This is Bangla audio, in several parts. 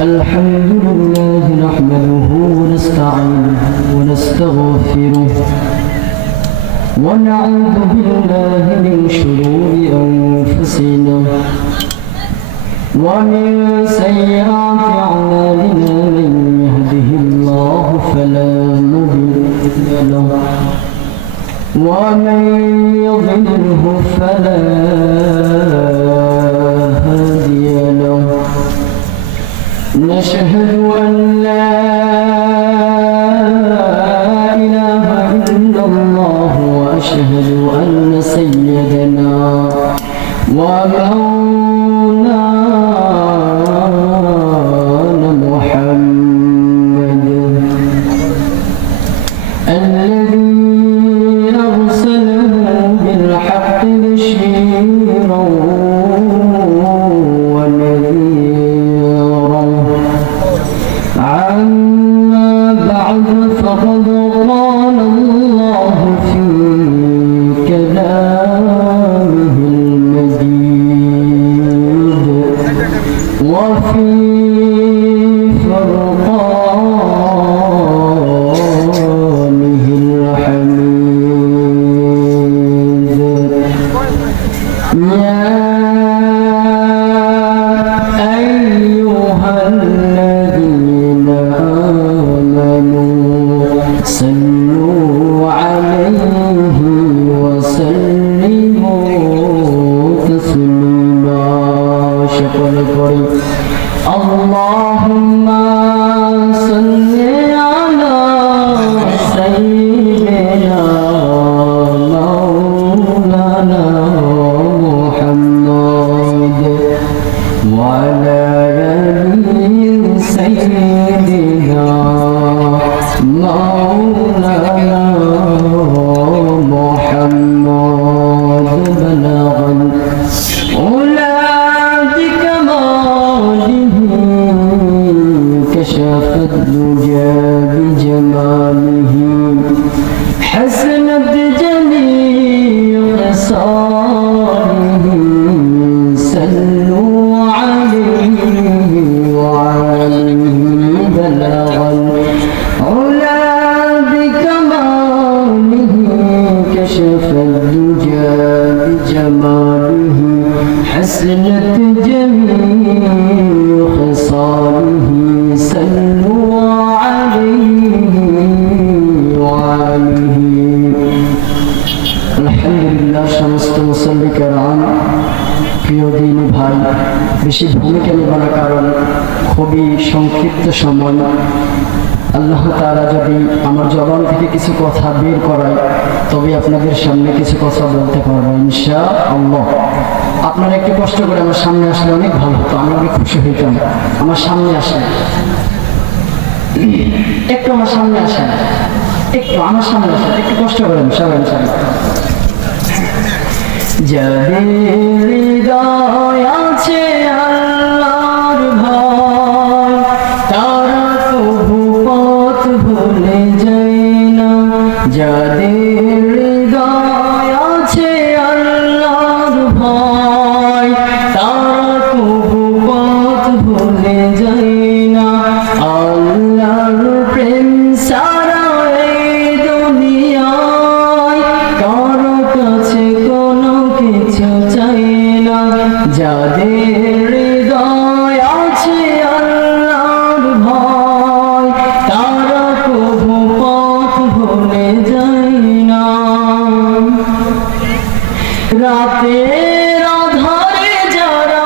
الحمد لله نحمده ونستعينه ونستغفره ونعوذ بالله من شرور أنفسنا ومن سيئات أعمالنا من يهده الله فلا مضل له ومن يضلله فلا هادي له نشهد أن لا إله إلا الله وأشهد أن سيدنا ومولانا محمد الذي أرسله بالحق بشيرا ونذيرا عما بعد فقد قال الله في كلامه المجيد وفي فرقانه الحميد يا أيها الذين آمنوا صلوا عليه وسلموا تسليما شكرا لكم اللهم صل على سيدنا مولانا محمد وعلى آل سيدنا مولانا محمد بلغ العلا بكماله كشف الدجى بجماله حسنت جميع خصاله صلوا عليه وعليه بلغ العلا بكماله كشف الدجى بجماله حسنت جميع خصاله صلوا عليه وعليه আলহামদুলিল্লাহ। সমস্ত মুসল্লি কেরাম, প্রিয় দিনী ভাই, বেশি ভূমিকা নেব না কারণ খুবই সংক্ষিপ্ত সময়। আল্লাহ তাআলা যদি আমার জবান থেকে কিছু কথা বের করায় তবে আপনাদের সামনে কিছু কথা বলতে পারবো ইনশাআল্লাহ। আপনারা একটু কষ্ট করে আমার সামনে আসলে অনেক ভালো হতো, আমি অনেক খুশি হইতাম। আমার সামনে আসেন, একটু আমার সামনে আসেন, একটু আমার সামনে আসেন, একটু কষ্ট করেন সবাই ইনশাআল্লাহ। যাদের হৃদয় আছে আল্লাহর ভয় তারা কবু পথ ভুলে যায় না। যাদের হৃদয় আছে আল্লাহর ভয় তারা কবু পথ ভুলে যায় না। আল্লাহর প্রেম সারা এই দুনিয়ায় কারো কাছে কোনো কিছু চাই না। যাদের হৃদয় আছে আল্লাহর ভয় তারা কবু পথ ভুলে যায় না। রাতের আধারে যারা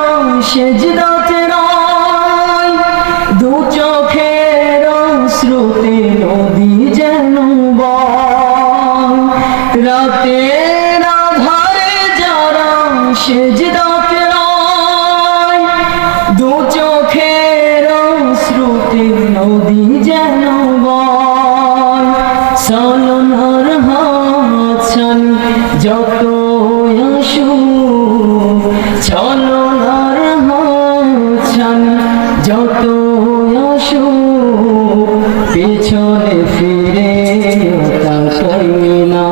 সেজদাতে রয় দু চোখের শ্রুতি নদী যেন বয়। রাতের আধারে যারা সেজদাতে রয় দু চোখের শ্রুতি নদী যেন বয়। সালনার হাছান যত আসুক ছলনার হাছান যত আসুক পেছনে ফিরে তাকাই না।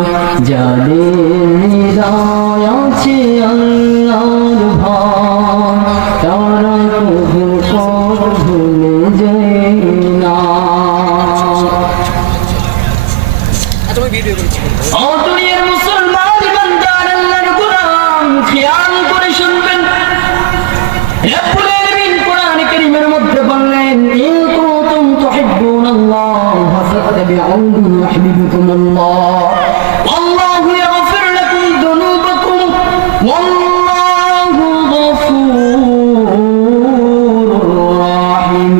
যাদের হৃদয় আছে আল্লাহর ভয় তারা কবু পথ ভুলে ওয়াল্লাহু গফুরুর রাহিম।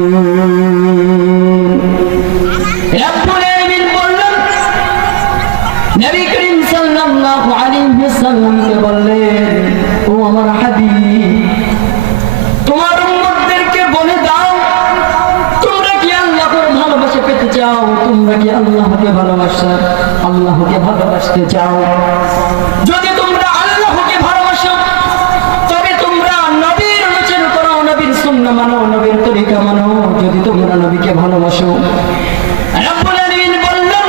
রব্বুল আলামিন বললেন, নবী করিম সাল্লাল্লাহু আলাইহি ওয়াসাল্লামকে বললেন, ও আমার হাবিব, তোমার উম্মতদেরকে বলে দাও, তোমরা কি আল্লাহর ভালোবাসা পেতে চাও? তোমরা কি আল্লাহকে ভালোবাসতে চাও? যদি তোমরা আল্লাহকে ভালোবাসো, তবে তোমরা নবীর অনুসরণ করো, নবীর সুন্নাহ মানো, নবীর তরিকা মানো। যদি তোমরা নবীকে ভালোবাসো, রব্বুল আলামিন বললেন,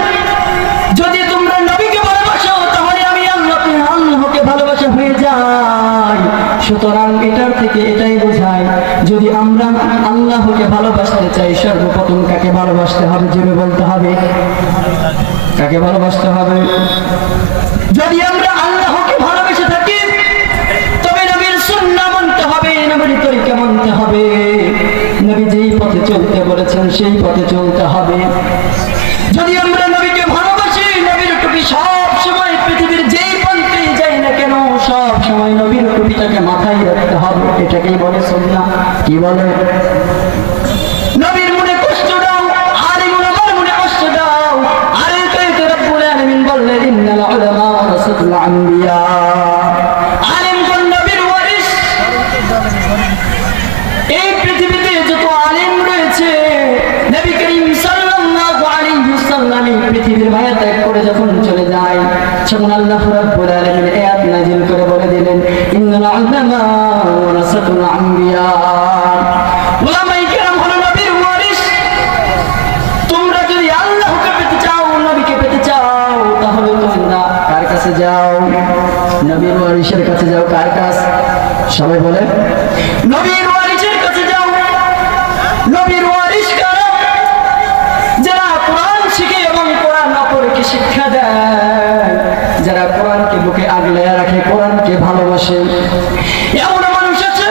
যদি তোমরা নবীকে ভালোবাসো, তাহলে আমি আল্লাহকে ভালোবাসা হয়ে যাই। সুতরাং এটার থেকে এটাই বোঝায়, যদি আমরা আল্লাহকে ভালোবাসতে চাই, সর্বপ্রথম কাকে ভালোবাসতে হবে? জোরে বলতে হবে, কাকে ভালোবাসতে হবে? যদি আমরা আল্লাহকে ভালোবেসে থাকি, তবে নবীর সুন্নাহ মানতে হবে, নবীর তরিকা মানতে হবে, নবী যেই পথে চলতে বলেছেন সেই পথে চলতে হবে। যদি আমরা নবীকে ভালোবাসি, নবীর টুপি সব সময় পৃথিবীর যেই প্রান্তে যাই না কেন, সব সময় নবীর টুপিটাকে মাথায় রাখতে হবে। এটাকেই বলে সুন্নাহ। কি বলে? নবীর মনে কষ্ট দাও, আলিমুল আমার মনে কষ্ট দাও। আর এটাই তো রব্বুল আলামিন বললেন, ইন্নাল উলামা ওয়ারাসাতুল আম্বিয়া। আলিমগণ নবীর ওয়ারিস। এই পৃথিবীতে যত আলিম রয়েছে, নবী করিম সাল্লাল্লাহু আলাইহি ওয়াসাল্লাম এই পৃথিবীর মায়া ত্যাগ করে যখন চলে যায়, তখন আল্লাহ রাব্বুল আলামিন আয়াত নাযিল করে বলে দিলেন, ইন্নাল উলামা ওয়ারাসাতুল আম্বিয়া। উলামায়ে কেরাম হলো নবীর ওয়ারিস। তোমরা যদি আল্লাহকে পেতে চাও, নবীকে পেতে চাও, তাহলে তোমরা কার কাছে যাও? নবীর ওয়ারিসের কাছে যাও। কার কাছে? সবাই বলে, নবীর ওয়ারিসের কাছে যাও। নবীর ওয়ারিস কারা? যারা কোরআন শিখে এবং কোরআন অপরকে শিক্ষা দেয়, যারা কোরআনকে বুকে আগলে রাখে, কোরআনকে ভালোবাসে। এমন মানুষ আছে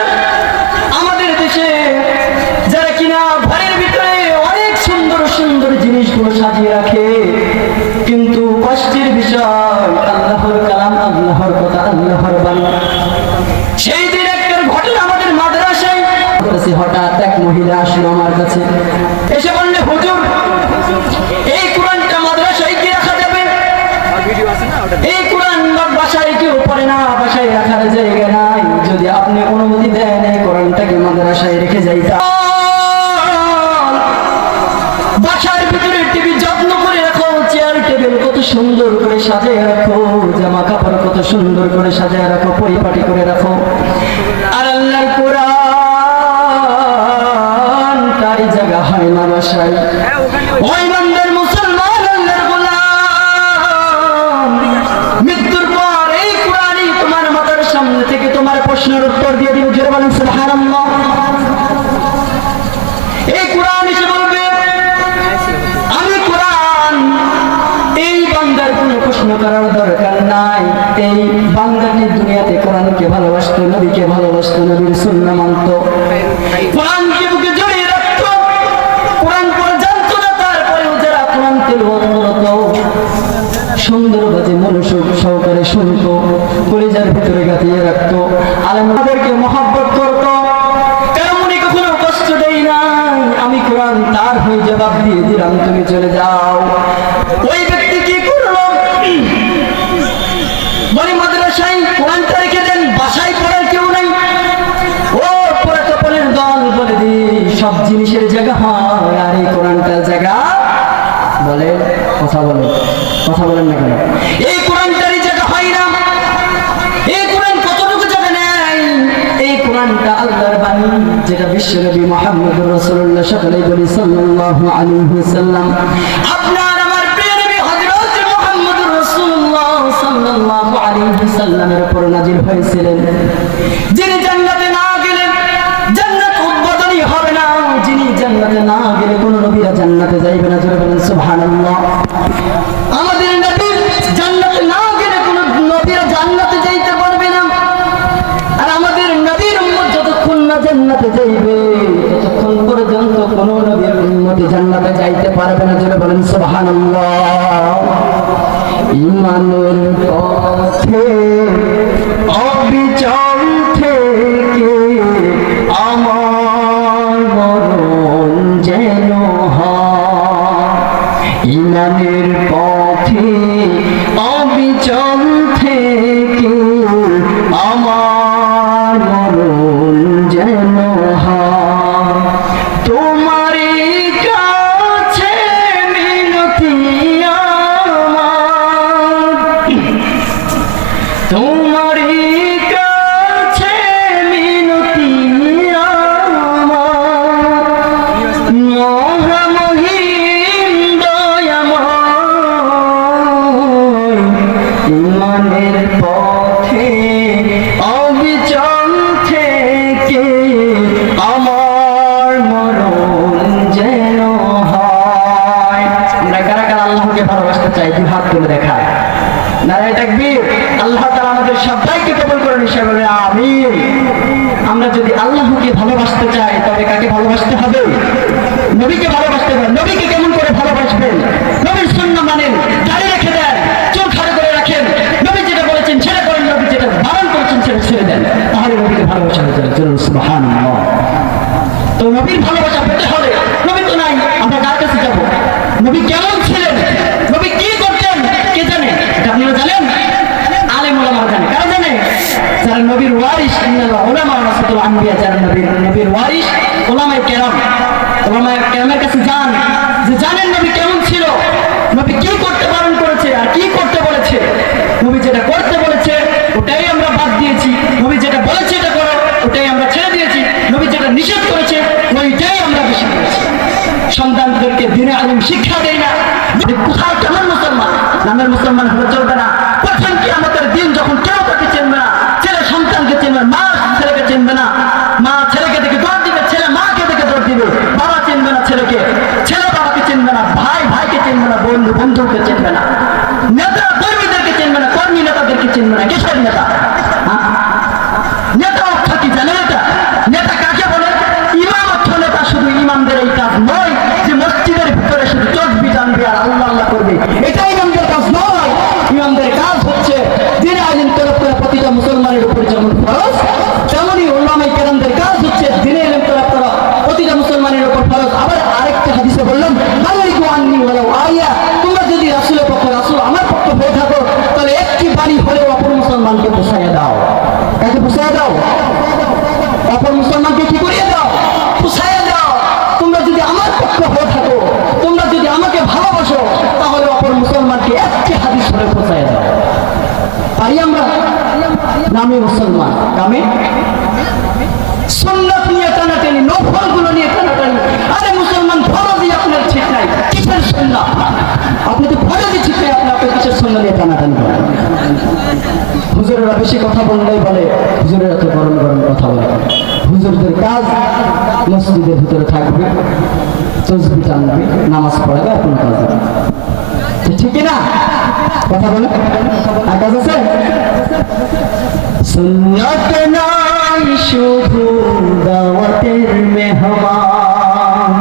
আমাদের দেশে, যারা কিনা ঘরের ভিতরে অনেক সুন্দর সুন্দর জিনিসগুলো সাজিয়ে রাখে, কিন্তু কষ্টের বিষয় আল্লাহর কালাম, আল্লাহর কথা, আল্লাহর বাণী। সেই দিন একটা ঘটনা আমাদের মাদ্রাসায়। হঠাৎ এক মহিলা আসলো আমার কাছে, এসে বললে, হুজুর, এই কোরআনটা মাদ্রাসায় কি রাখা যাবে? এই কোরআন বাসায় কেউ পড়ে না, বাসায় রাখার জায়গা নাই। যদি আপনি অনুমতি দেন, এই কোরআনটাকে মাদ্রাসায় রেখে যাইতাম। বাসার ভিতরে টিভি যত্ন করে রাখো, চেয়ার টেবিল কত সুন্দর করে সাজিয়ে রাখো, জামা কাপড় কত সুন্দর করে সাজিয়ে রাখো, পরিপাটি করে রাখো। আর আল্লাহর কোরআন তারই জায়গা হয় না বাসায়। ওই বান্দার মুসলমান, আল্লাহর গোলাম, মৃত্যুর পর এই কোরআনই তোমার মাথার সামনে থেকে তোমার প্রশ্নের উত্তর দিয়ে দিবে। জোরে বলেন সুবহানাল্লাহ। এই কোরআন এসে বলবে, আমি কোরআন। এই বান্দার কোনো প্রশ্ন করার দরকার নাই। এই বান্দাটি দুনিয়াতে কোরআনকে ভালোবাসতো, নবীকে ভালোবাসতো, নবীর সুন্নাহ মানতো, কোরআনকে বুকে জড়িয়ে রাখতো। কোরআন পড়া জানতো না, তারপরেও যারা কোরআন তেলাওয়াত করতো, সুন্দরভাবে মনোযোগ সহকারে শুনতো, কলিজার ভিতরে গাঁথিয়ে রাখতো, আলেমদেরকে মহব্বত করতো, তেমনি কখনো কষ্ট দেই নাই। আমি কোরআন তার হয়ে জবাব দিয়ে দিলাম, তুমি চলে যাও। ওই ব্যক্তি কি করলো? বলি মাদ্রাসায় কোরআনটা রেখে দেন, বাসায় পড়ার কেউ নাই। ও পড়ার দল বলে দি, সব জিনিসের জায়গা হয়, আর এই কোরআনটার জায়গা বলে। কথা বলে, কথা বলেন না কেন? এই কোরআনটারই জায়গা হয় না। এই কোরআন কতটুকু জায়গা নেয়? এই কোরআনটা আল্লাহর বাণী, যেটা বিশ্বনবী মুহাম্মদুর রাসূলুল্লাহ সকলেই বলি সাল্লাল্লাহু আলাইহি ওয়াসাল্লাম। আপনার আমার প্রিয় নবী হযরত মুহাম্মদুর রাসূলুল্লাহ সাল্লাল্লাহু আলাইহি ওয়াসাল্লামের উপর নাযিল হয়েছিলেন। যিনি জান্নাতে না গেলেন, জান্নাত উদ্বোধনই হবে না। যিনি জান্নাতে না গেলে কোন নবীরা জান্নাতে যাইবে না। জোরে বলেন সুবহানাল্লাহ। আমাদের নবী জান্নাতে না গেলে কোন নবীরা জান্নাতে যাইতে পারবে না। আর আমাদের নবীর উম্মত যতক্ষণ না জান্নাতে যাইবে, ততক্ষণ পর্যন্ত কোন নবীর উম্মতি জান্নাতে যাইতে পারবে না। জোরে বলেন সুবহানাল্লাহ। ঈমানের পথে তোমারই কাছে মিনতি আমার, মহামহিম দয়াময়, ইমানের পথে অবিচল থেকে আমার মরণ যেন হয়। আমরা কারা কারা আল্লাহকে ভালোবাসতে চাই? দুই হাত তুলে দেখায়। নারায়ে তাকবীর। আল্লাহ তাআলা আমাদের সবাইকে কবুল করে নিশ্চয় বলে আমিন। আমরা যদি আল্লাহকে ভালোবাসতে চাই তবে কাকে ভালোবাসতে হবে? নবীকে ভালোবাসতে হবে। নবীকে কেমন করে ভালোবাসবেন? নবীর সুন্নাহ মানেন, দাড়ি রেখে দেন, চুল খাড়া করে রাখেন, নবী যেটা বলেছেন সেটা করেন, নবী যেটা বারণ করেছেন সেটা ছেড়ে দেন, তাহলে নবীকে ভালোবাসা হয়ে যাবে। সুবহানাল্লাহ। তো নবীর ভালোবাসা পেতে হলে, নবী তো নাই, আমরা কার কাছে যাব? নবী কেমন ছিলেন? নবী কি করতেন? কে জানে? এটা আপনারা জানেন? আলেম ওলামারা জানে। কারা জানে? যারা নবীর ওয়ারিস, ওলামা ওয়ারাসাতুল আম্বিয়া, যারা নবীর ওয়ারিস, ওলামায়ে কেরাম, ওলামায়ে কেরামের কাছে যান, যে জানেন নবী কেমন ছিল, নবী কি করতে বারণ করেছে আর কি করতে বলেছে। নবী যেটা করতে বলেছে ওটাই আমরা বাদ দিয়েছি, নবী যেটা বলেছে এটা করো ওটাই আমরা ছেড়ে দিয়েছি, নবী যেটা নিষেধ করেছে ওইটাই আমরা বেশি করেছি। সন্তানদেরকে দিনে আলিম শিক্ষা দেয় না, কোথায় কেমন মুসলমান? নামের মুসলমান হলে চলবে না। প্রথম কি আমাদের দিন যখন কেউ তাকে চিনবে না, ছেলে সন্তানকে চিনবে, মা ছেলেকে চিনবে না, মা ছেলেকে দেখে দৌড় দিবে, ছেলে মাকে দেখে দৌড় দিবে, বাবা চিনবে না ছেলেকে, ছেলে বাবাকে চিনবে না, ভাই ভাইকে চিনবে না, বন্ধু বন্ধুকে চিনবে না, নেতা কর্মীদেরকে চিনবে না, কর্মী নেতাদেরকে চিনবে না। কিসের নেতা? নেতা অর্থ কি জানেন? এটা নেতা কাকে বলে? ইমাম অর্থ নেতা। শুধু ইমামদের এই কাজ নয় যে মসজিদের ভিতরে শুধু তসবিহ টানবে আর আল্লাহ আল্লাহ করবে, এটা ইমামদের কাজ নয়। ইমামদের কাজ হচ্ছে দিনে আলিম তলব করা প্রতিটা মুসলমানের উপর যেমন ফরজ, তেমনি উলামায়ে কেরামদের কাজ হচ্ছে দিনে আলিম তলব করা প্রতিটা মুসলমানের উপর ফরজ। আবার আরেকটা হাদিসে বললাম, বাল্লিগু আন্নী ওয়ালাউ আয়া, তোমরা যদি রাসূলের পক্ষে, রাসূল আমার পক্ষে হয়ে থাকো, তাহলে একটি বাণী হলেও অপর মুসলমানকে পৌঁছাইয়া দাও। কাকে পৌঁছাইয়া দাও? অপর মুসলমানকে কি করিয়ে দাও? পৌঁছাইয়া দাও। তোমরা যদি আমার পক্ষে হয়ে থাকো, তোমরা যদি আমাকে ভালোবাসো, তাহলে অপর মুসলমানকে একটি হাদিস হলে পৌঁছাইয়া দাও। পারি আমরা? নামে মুসলমান, নামে সুন্নাত নিয়ে টানাটানি, নফল গুলো নিয়ে টানাটানি। আরে মুসলমান ফরজই আপনার ঠিক নাই, কিসের সুন্নাহ? আপনি তো ফরজই ঠিক নাই, আপনি কিসের সুন্নাহ নিয়ে টানাটানি করেন? হুজুরেরা বেশি কথা বললেই বলে হুজুরেরা তো গরম গরম কথা বলে। হুজুরদের কাজ মসজিদের ভিতরে থাকবে, তসবিহ টানবে, নামাজ পড়াবে, আর কোনো কাজ নেই। ঠিক না? কথা বলে আর কাজ আছে? সুন্নাত নাই শুধু দাওয়াতের মেহমান,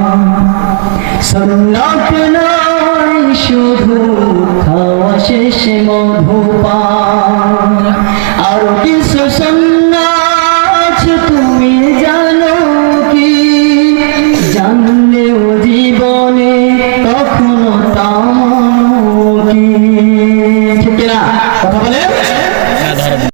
সুন্নাত নাই শুধু খাওয়া শেষে মধু,